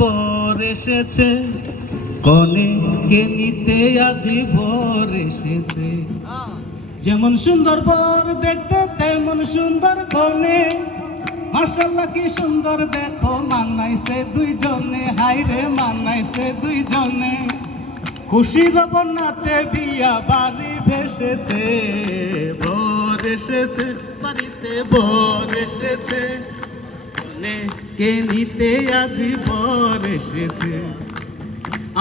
বর এসেছে, কনে কে নিতে আজি বর এসেছে। যেমন সুন্দর বর দেখতে, তেমন সুন্দর কনে। মার্শাল্লাহ কি সুন্দর দেখো, মানাইছে দুইজনে। হাইরে মানাইছে দুইজনে। খুশির বন্যাতে বিয়া বাড়ি ভেসেছে, বর এসেছে, বাড়িতে বর এসেছে। কনে কে নিতে আজি বর এসেছে?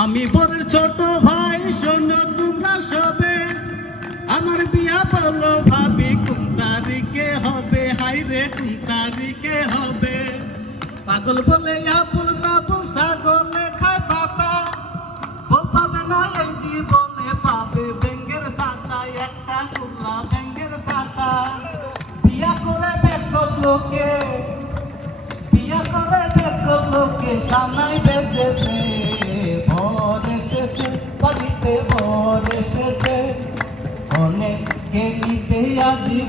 আমি বরের ছোট ভাই, শোনো তোমরা সবে। আমার বিয়া বলো ভাবি, কোন তারিখে হবে? হাই রে, কোন তারিখে হবে? পাগল বলে আপুল তাপুল ছাগলে খায় পাতা। ও পাবে না এই জীবনে, পাবে ব্যাঙ্গের সাতা একটা কুল্লা ব্যাঙ্গের সাতা বিয়া করে বেকল লোকে। ভর ভর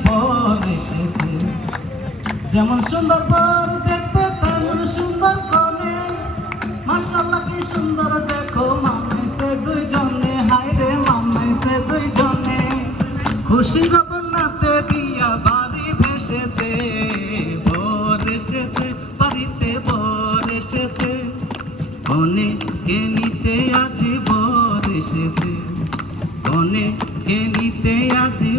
ভর যেমন সুন্দর বর দেখতে, তেমন সুন্দর কনে। মাশাআল্লাহ, কি সুন্দর, দেখো মামাইছে দুইজনে। হায় রে মামাইছে দুইজনে। খুশির বন্যাতে বিয়া বাড়ি ভেসেছে, বর এসেছে, বাড়িতে বনে কে নিতে আজি বর এসেছে। বনে কে নিতে আজি